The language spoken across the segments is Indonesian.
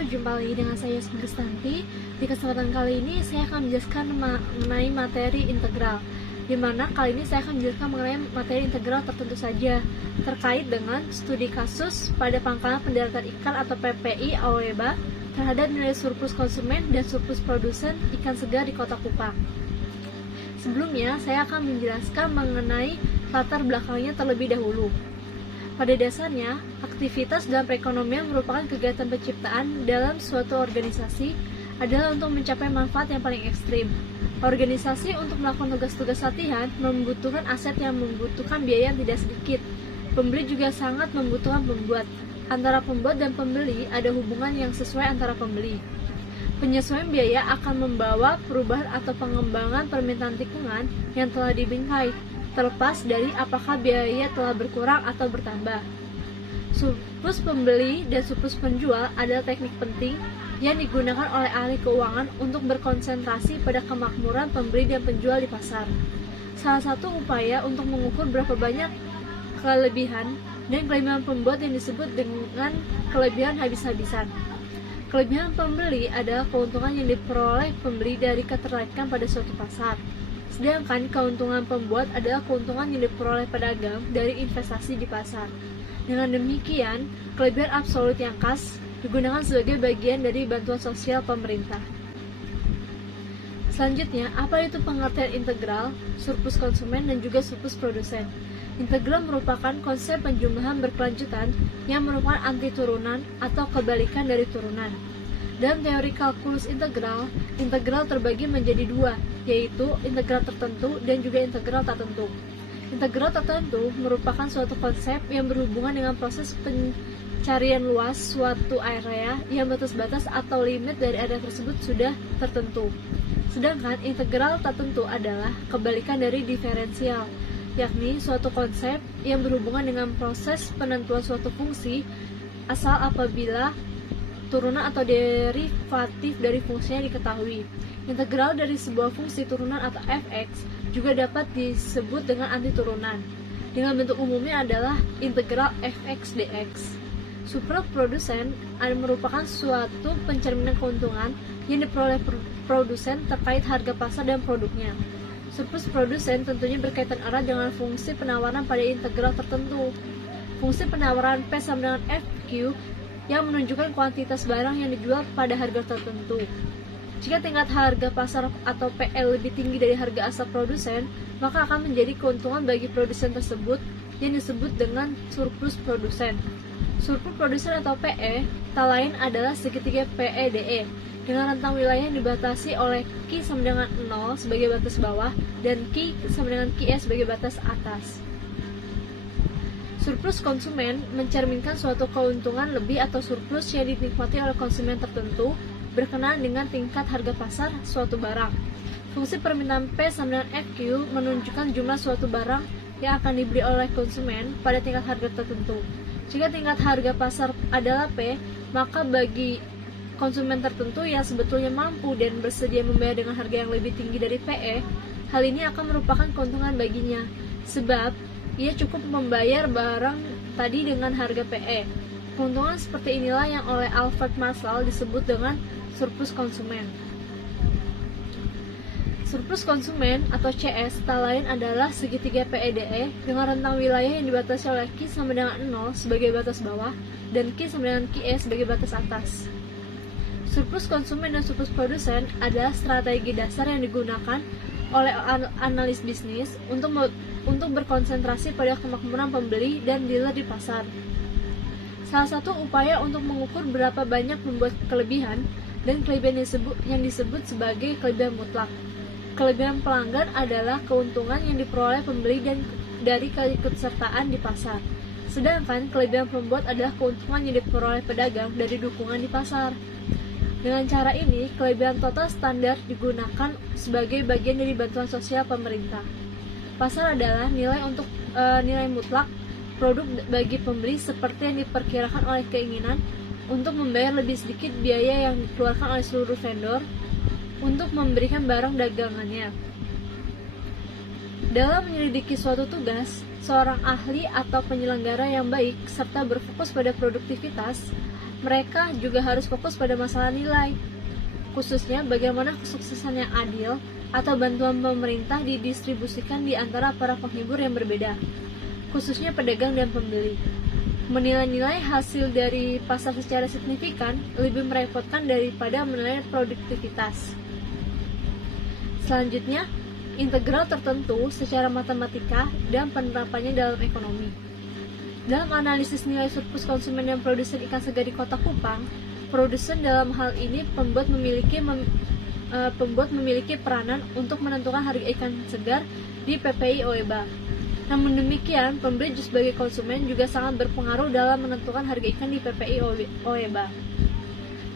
Halo, jumpa lagi dengan saya Kristanti. Di kesempatan kali ini saya akan menjelaskan mengenai materi integral, di mana kali ini saya akan menjelaskan mengenai materi integral tertentu saja terkait dengan studi kasus pada pangkalan pendaratan ikan atau PPI Aoeba terhadap nilai surplus konsumen dan surplus produsen ikan segar di Kota Kupang. Sebelumnya, saya akan menjelaskan mengenai latar belakangnya terlebih dahulu. Pada dasarnya, aktivitas dalam perekonomian merupakan kegiatan penciptaan dalam suatu organisasi adalah untuk mencapai manfaat yang paling ekstrim. Organisasi untuk melakukan tugas-tugas latihan membutuhkan aset yang membutuhkan biaya yang tidak sedikit. Pembeli juga sangat membutuhkan pembuat. Antara pembuat dan pembeli ada hubungan yang sesuai antara pembeli. Penyesuaian biaya akan membawa perubahan atau pengembangan permintaan tikungan yang telah dibingkai, terlepas dari apakah biaya telah berkurang atau bertambah. Surplus pembeli dan surplus penjual adalah teknik penting yang digunakan oleh ahli keuangan untuk berkonsentrasi pada kemakmuran pembeli dan penjual di pasar. Salah satu upaya untuk mengukur berapa banyak kelebihan dan kelebihan pembuat yang disebut dengan kelebihan habis-habisan. Kelebihan pembeli adalah keuntungan yang diperoleh pembeli dari ketertarikan pada suatu pasar. Sedangkan keuntungan pembuat adalah keuntungan yang diperoleh pedagang dari investasi di pasar. Dengan demikian, kelebihan absolut yang khas digunakan sebagai bagian dari bantuan sosial pemerintah. Selanjutnya, apa itu pengertian integral, surplus konsumen, dan juga surplus produsen? Integral merupakan konsep penjumlahan berkelanjutan yang merupakan anti turunan atau kebalikan dari turunan. Dalam teori kalkulus integral terbagi menjadi dua, yaitu integral tertentu dan juga integral tak tentu. Integral tertentu merupakan suatu konsep yang berhubungan dengan proses pencarian luas suatu area yang batas-batas atau limit dari area tersebut sudah tertentu. Sedangkan integral tak tentu adalah kebalikan dari diferensial, yakni suatu konsep yang berhubungan dengan proses penentuan suatu fungsi asal apabila turunan atau derivatif dari fungsinya diketahui. Integral dari sebuah fungsi turunan atau fx juga dapat disebut dengan antiturunan. Dengan bentuk umumnya adalah integral fx dx. Surplus produsen merupakan suatu pencerminan keuntungan yang diperoleh produsen terkait harga pasar dan produknya. Surplus produsen tentunya berkaitan erat dengan fungsi penawaran pada integral tertentu. Fungsi penawaran P sama dengan FQ yang menunjukkan kuantitas barang yang dijual pada harga tertentu. Jika tingkat harga pasar atau PL lebih tinggi dari harga asal produsen, maka akan menjadi keuntungan bagi produsen tersebut yang disebut dengan surplus produsen. Surplus produsen atau PE tak lain adalah segitiga PE-DE dengan rentang wilayah yang dibatasi oleh Q sama dengan 0 sebagai batas bawah dan Q sama dengan QS sebagai batas atas. Surplus konsumen mencerminkan suatu keuntungan lebih atau surplus yang dinikmati oleh konsumen tertentu berkenaan dengan tingkat harga pasar suatu barang. Fungsi permintaan P sama dengan FQ menunjukkan jumlah suatu barang yang akan dibeli oleh konsumen pada tingkat harga tertentu. Jika tingkat harga pasar adalah P, maka bagi konsumen tertentu yang sebetulnya mampu dan bersedia membayar dengan harga yang lebih tinggi dari PE, hal ini akan merupakan keuntungan baginya, sebab ia cukup membayar barang tadi dengan harga PE. Keuntungan seperti inilah yang oleh Alfred Marshall disebut dengan surplus konsumen. Surplus konsumen atau CS tak lain adalah segitiga PE-DE dengan rentang wilayah yang dibatasi oleh Q sama dengan 0 sebagai batas bawah dan Q sama dengan QS sebagai batas atas. Surplus konsumen dan surplus produsen adalah strategi dasar yang digunakan oleh analis bisnis untuk berkonsentrasi pada kemakmuran pembeli dan dealer di pasar. Salah satu upaya untuk mengukur berapa banyak membuat kelebihan dan kelebihan yang disebut sebagai kelebihan mutlak. Kelebihan pelanggan adalah keuntungan yang diperoleh pembeli dan dari keikutsertaan di pasar. Sedangkan kelebihan pembuat adalah keuntungan yang diperoleh pedagang dari dukungan di pasar. Dengan cara ini, kelebihan total standar digunakan sebagai bagian dari bantuan sosial pemerintah. Pasar adalah nilai mutlak produk bagi pembeli seperti yang diperkirakan oleh keinginan untuk membayar lebih sedikit biaya yang dikeluarkan oleh seluruh vendor untuk memberikan barang dagangannya. Dalam menyelidiki suatu tugas, seorang ahli atau penyelenggara yang baik serta berfokus pada produktivitas mereka juga harus fokus pada masalah nilai, khususnya bagaimana kesuksesan yang adil atau bantuan pemerintah didistribusikan di antara para penghibur yang berbeda, khususnya pedagang dan pembeli. Menilai-nilai hasil dari pasar secara signifikan lebih merepotkan daripada menilai produktivitas. Selanjutnya, integral tertentu secara matematika dan penerapannya dalam ekonomi. Dalam analisis nilai surplus konsumen dan produsen ikan segar di Kota Kupang, produsen dalam hal ini pembuat memiliki peranan untuk menentukan harga ikan segar di PPI OEBA. Namun demikian, pembeli sebagai konsumen juga sangat berpengaruh dalam menentukan harga ikan di PPI OEBA.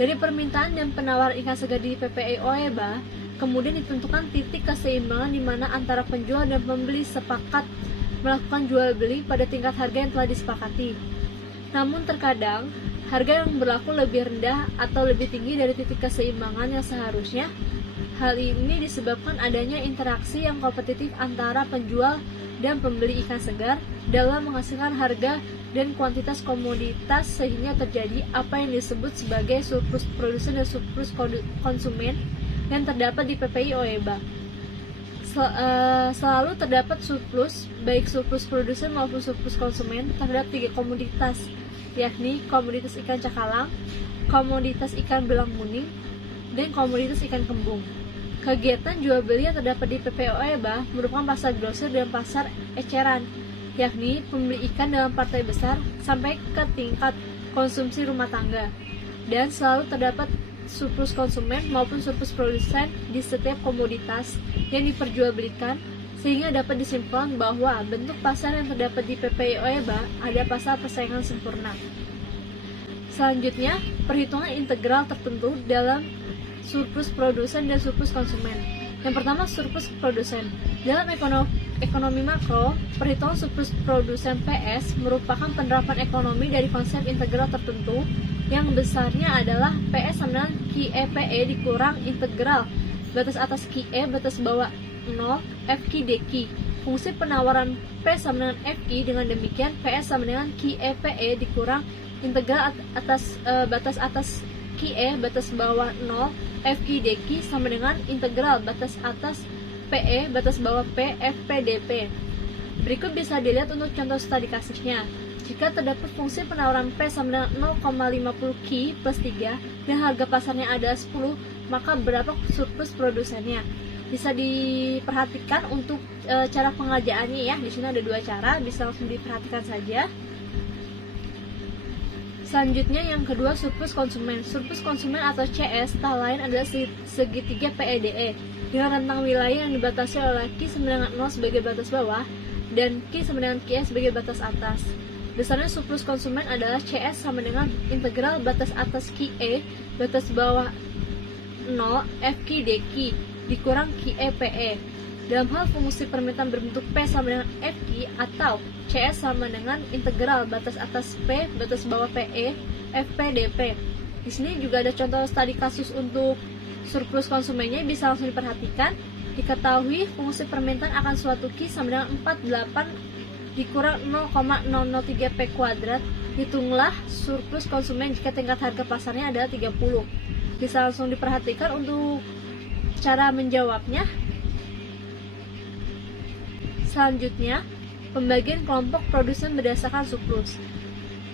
Dari permintaan dan penawaran ikan segar di PPI OEBA, kemudian ditentukan titik keseimbangan di mana antara penjual dan pembeli sepakat melakukan jual beli pada tingkat harga yang telah disepakati. Namun terkadang, harga yang berlaku lebih rendah atau lebih tinggi dari titik keseimbangan yang seharusnya. Hal ini disebabkan adanya interaksi yang kompetitif antara penjual dan pembeli ikan segar dalam menghasilkan harga dan kuantitas komoditas sehingga terjadi apa yang disebut sebagai surplus produsen dan surplus konsumen yang terdapat di PPI OEBA. Selalu terdapat surplus, baik surplus produsen maupun surplus konsumen terhadap 3 komoditas, yakni komoditas ikan cakalang, komoditas ikan belang kuning, dan komoditas ikan kembung. Kegiatan jual beli yang terdapat di PPI OEBA merupakan pasar grosir dan pasar eceran, yakni pembeli ikan dalam partai besar sampai ke tingkat konsumsi rumah tangga, dan selalu terdapat surplus konsumen maupun surplus produsen di setiap komoditas yang diperjualbelikan, sehingga dapat disimpulkan bahwa bentuk pasar yang terdapat di PPI OEBA ada pasar persaingan sempurna. Selanjutnya, perhitungan integral tertentu dalam surplus produsen dan surplus konsumen. Yang pertama, surplus produsen. Dalam ekonomi makro, perhitungan surplus produsen PS merupakan penerapan ekonomi dari konsep integral tertentu yang besarnya adalah PS sama dengan QEPE dikurang integral batas atas QE batas bawah 0 FQ DQ. Fungsi penawaran P sama dengan FQ, dengan demikian PS sama dengan QEPE dikurang integral batas atas QE batas bawah 0 FQ DQ sama dengan integral batas atas PE batas bawah P FPDP. Berikut bisa dilihat untuk contoh studi kasusnya. Jika terdapat fungsi penawaran P sama dengan 0,50 Q plus 3 dan harga pasarnya ada 10, maka berapa surplus produsennya? Bisa diperhatikan untuk cara pengerjaannya ya. Di sini ada 2 cara, bisa langsung diperhatikan saja. Selanjutnya yang kedua, surplus konsumen. Surplus konsumen atau CS tak lain adalah segitiga PEDE dengan rentang wilayah yang dibatasi oleh Q sama dengan 0 sebagai batas bawah dan Q sama dengan QE sebagai batas atas. Dasarnya surplus konsumen adalah CS sama dengan integral batas atas QE batas bawah 0 FQ DQ dikurang QE PE. Dalam hal fungsi permintaan berbentuk P sama dengan FQ atau CS sama dengan integral batas atas P batas bawah PE FPDP. Di sini juga ada contoh studi kasus untuk surplus konsumennya, bisa langsung diperhatikan. Diketahui fungsi permintaan akan suatu Q sama dengan 48 dikurang 0,003 P kuadrat. Hitunglah surplus konsumen jika tingkat harga pasarnya adalah 30. Bisa langsung diperhatikan untuk cara menjawabnya. Selanjutnya, pembagian kelompok produsen berdasarkan surplus.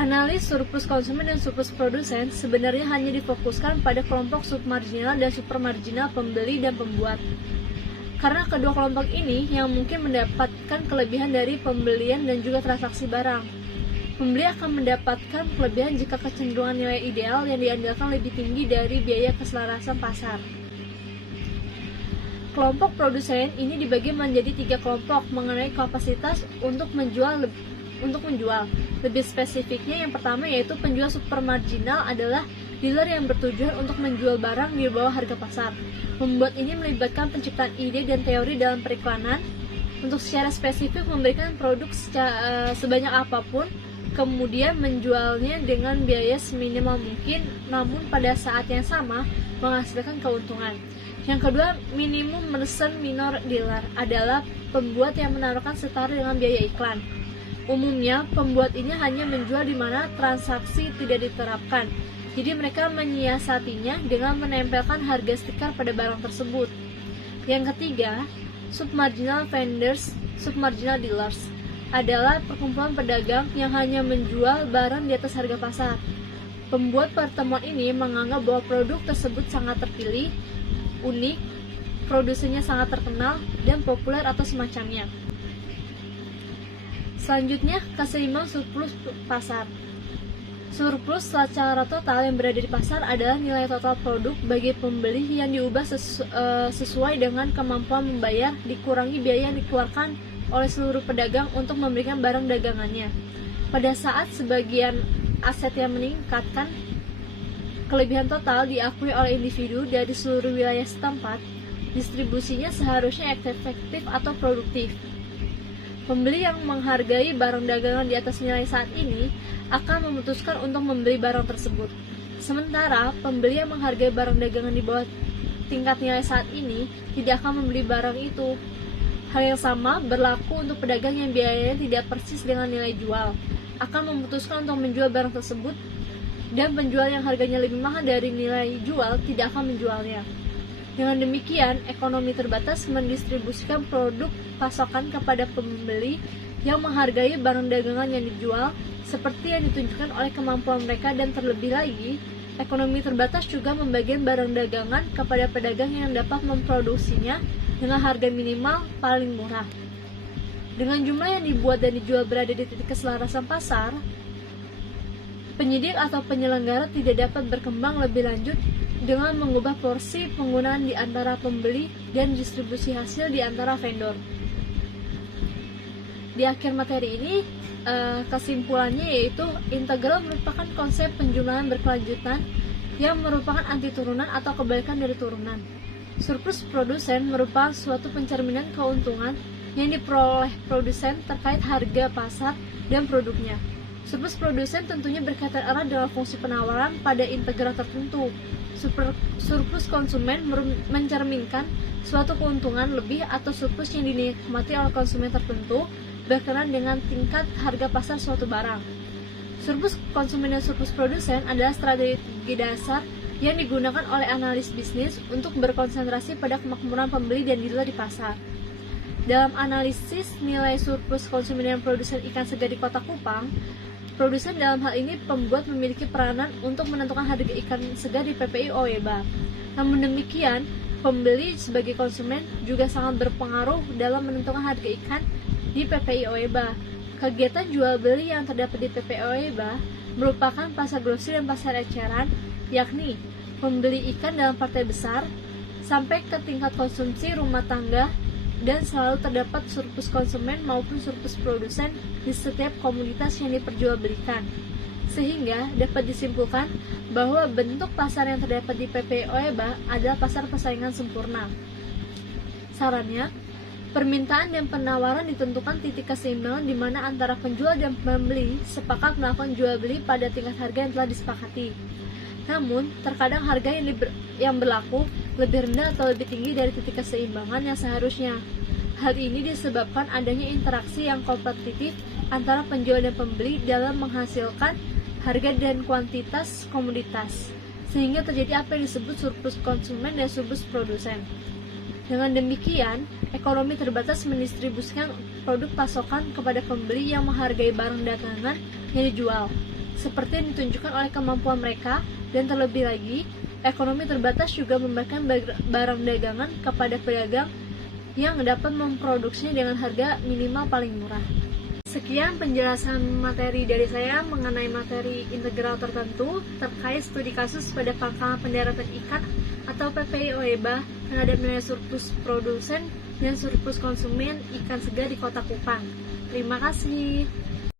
Analis surplus konsumen dan surplus produsen sebenarnya hanya difokuskan pada kelompok submarginal dan supermarginal pembeli dan pembuat. Karena kedua kelompok ini yang mungkin mendapatkan kelebihan dari pembelian dan juga transaksi barang. Pembeli akan mendapatkan kelebihan jika kecenderungan nilai ideal yang diandalkan lebih tinggi dari biaya keselarasan pasar. Kelompok produsen ini dibagi menjadi 3 kelompok mengenai kapasitas untuk menjual. Lebih spesifiknya, yang pertama yaitu penjual supermarginal adalah dealer yang bertujuan untuk menjual barang di bawah harga pasar. Membuat ini melibatkan penciptaan ide dan teori dalam periklanan untuk secara spesifik memberikan produk sebanyak apapun, kemudian menjualnya dengan biaya seminimal mungkin, namun pada saat yang sama menghasilkan keuntungan. Yang kedua, minimum merchant minor dealer adalah pembuat yang menaruhkan setara dengan biaya iklan. Umumnya, pembuat ini hanya menjual di mana transaksi tidak diterapkan. Jadi mereka menyiasatinya dengan menempelkan harga stiker pada barang tersebut. Yang ketiga, submarginal vendors, submarginal dealers adalah perkumpulan pedagang yang hanya menjual barang di atas harga pasar. Pembuat pertemuan ini menganggap bahwa produk tersebut sangat terpilih, unik, produsennya sangat terkenal, dan populer atau semacamnya. Selanjutnya, keseimbang surplus pasar. Surplus secara total yang berada di pasar adalah nilai total produk bagi pembeli yang diubah sesuai dengan kemampuan membayar dikurangi biaya yang dikeluarkan oleh seluruh pedagang untuk memberikan barang dagangannya. Pada saat sebagian aset yang meningkatkan, kelebihan total diakui oleh individu dari seluruh wilayah setempat, distribusinya seharusnya efektif atau produktif. Pembeli yang menghargai barang dagangan di atas nilai saat ini akan memutuskan untuk membeli barang tersebut. Sementara pembeli yang menghargai barang dagangan di bawah tingkat nilai saat ini tidak akan membeli barang itu. Hal yang sama berlaku untuk pedagang yang biayanya tidak persis dengan nilai jual, akan memutuskan untuk menjual barang tersebut, dan penjual yang harganya lebih mahal dari nilai jual tidak akan menjualnya. Dengan demikian, ekonomi terbatas mendistribusikan produk pasokan kepada pembeli yang menghargai barang dagangan yang dijual seperti yang ditunjukkan oleh kemampuan mereka, dan terlebih lagi, ekonomi terbatas juga membagikan barang dagangan kepada pedagang yang dapat memproduksinya dengan harga minimal paling murah. Dengan jumlah yang dibuat dan dijual berada di titik keselarasan pasar, penyidik atau penyelenggara tidak dapat berkembang lebih lanjut dengan mengubah porsi penggunaan di antara pembeli dan distribusi hasil di antara vendor. Di akhir materi ini, kesimpulannya yaitu integral merupakan konsep penjumlahan berkelanjutan yang merupakan anti turunan atau kebalikan dari turunan. Surplus produsen merupakan suatu pencerminan keuntungan yang diperoleh produsen terkait harga pasar dan produknya. Surplus produsen tentunya berkaitan erat dengan fungsi penawaran pada integral tertentu. Surplus konsumen mencerminkan suatu keuntungan lebih atau surplus yang dinikmati oleh konsumen tertentu berkenaan dengan tingkat harga pasar suatu barang. Surplus konsumen dan surplus produsen adalah strategi dasar yang digunakan oleh analis bisnis untuk berkonsentrasi pada kemakmuran pembeli dan dealer di pasar. Dalam analisis nilai surplus konsumen dan produsen ikan segar di Kota Kupang, produsen dalam hal ini pembuat memiliki peranan untuk menentukan harga ikan segar di PPI Oeba. Namun demikian, pembeli sebagai konsumen juga sangat berpengaruh dalam menentukan harga ikan di PPI Oeba. Kegiatan jual beli yang terdapat di PPI Oeba merupakan pasar grosir dan pasar eceran, yakni pembeli ikan dalam partai besar sampai ke tingkat konsumsi rumah tangga, dan selalu terdapat surplus konsumen maupun surplus produsen di setiap komoditas yang diperjualbelikan. Sehingga dapat disimpulkan bahwa bentuk pasar yang terdapat di PPI Oeba adalah pasar persaingan sempurna. Sarannya, permintaan dan penawaran ditentukan titik keseimbangan di mana antara penjual dan pembeli sepakat melakukan jual beli pada tingkat harga yang telah disepakati. Namun, terkadang harga yang berlaku lebih rendah atau lebih tinggi dari titik keseimbangan yang seharusnya. Hal ini disebabkan adanya interaksi yang kompetitif antara penjual dan pembeli dalam menghasilkan harga dan kuantitas komoditas, sehingga terjadi apa yang disebut surplus konsumen dan surplus produsen. Dengan demikian, ekonomi terbatas mendistribusikan produk pasokan kepada pembeli yang menghargai barang dagangan yang dijual, seperti yang ditunjukkan oleh kemampuan mereka, dan terlebih lagi, ekonomi terbatas juga memberikan barang dagangan kepada pedagang yang dapat memproduksinya dengan harga minimal paling murah. Sekian penjelasan materi dari saya mengenai materi integral tertentu terkait studi kasus pada pangkalan pendaratan ikan atau PPI Oeba terhadap nilai surplus produsen dan surplus konsumen ikan segar di Kota Kupang. Terima kasih.